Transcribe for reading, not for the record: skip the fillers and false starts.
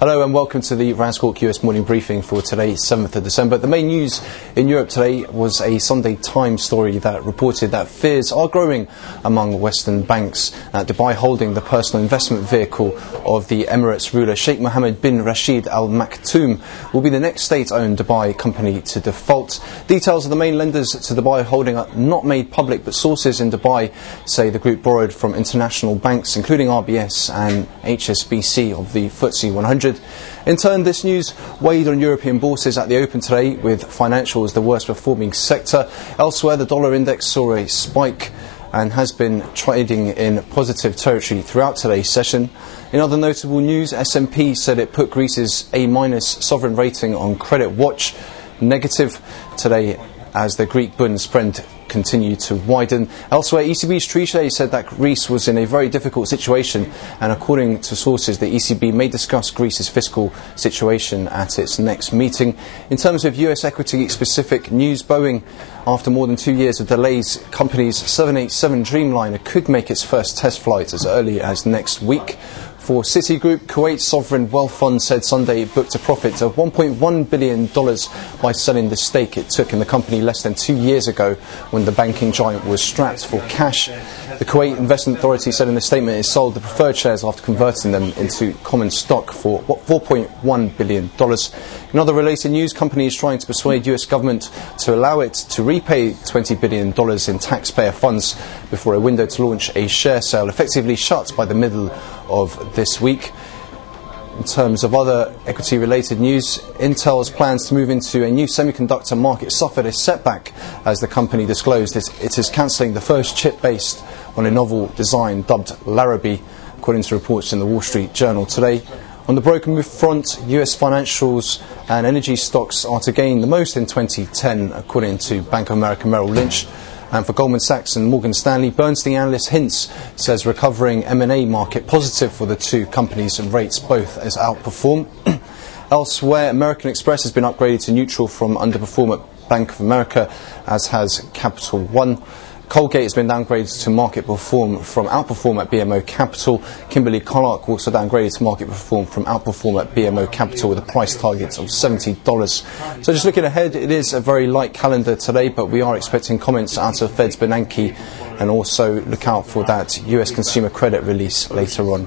Hello and welcome to the RANsquawk US morning briefing for today, 7th of December. The main news in Europe today was a Sunday Times story that reported that fears are growing among Western banks that Dubai Holding, the personal investment vehicle of the Emirates ruler Sheikh Mohammed bin Rashid Al Maktoum, will be the next state-owned Dubai company to default. Details of the main lenders to Dubai Holding are not made public, but sources in Dubai say the group borrowed from international banks, including RBS and HSBC of the FTSE 100. In turn, this news weighed on European bourses at the open today, with financials the worst performing sector. Elsewhere, the dollar index saw a spike and has been trading in positive territory throughout today's session. In other notable news, S&P said it put Greece's A- sovereign rating on credit watch negative today as the Greek bund spread continued to widen. Elsewhere, ECB's Trichet said that Greece was in a very difficult situation, and according to sources, the ECB may discuss Greece's fiscal situation at its next meeting. In terms of US equity-specific news, Boeing, after more than 2 years of delays, company's 787 Dreamliner could make its first test flight as early as next week. For Citigroup, Kuwait's sovereign wealth fund said Sunday it booked a profit of $1.1 billion by selling the stake it took in the company less than 2 years ago when the banking giant was strapped for cash. The Kuwait Investment Authority said in a statement it sold the preferred shares after converting them into common stock for $4.1 billion. In other related news, company is trying to persuade US government to allow it to repay $20 billion in taxpayer funds before a window to launch a share sale effectively shut by the middle of this week. In terms of other equity-related news, Intel's plans to move into a new semiconductor market suffered a setback as the company disclosed it is cancelling the first chip based on a novel design dubbed Larrabee, according to reports in the Wall Street Journal today. On the broken move front, US financials and energy stocks are to gain the most in 2010, according to Bank of America Merrill Lynch. And for Goldman Sachs and Morgan Stanley, Bernstein analyst hints says recovering M&A market positive for the two companies and rates both as outperform. Elsewhere, American Express has been upgraded to neutral from underperform at Bank of America, as has Capital One. Colgate has been downgraded to market perform from outperform at BMO Capital. Kimberly-Clark also downgraded to market perform from outperform at BMO Capital with a price target of $70. So just looking ahead, it is a very light calendar today, but we are expecting comments out of Fed's Bernanke, and also look out for that US consumer credit release later on.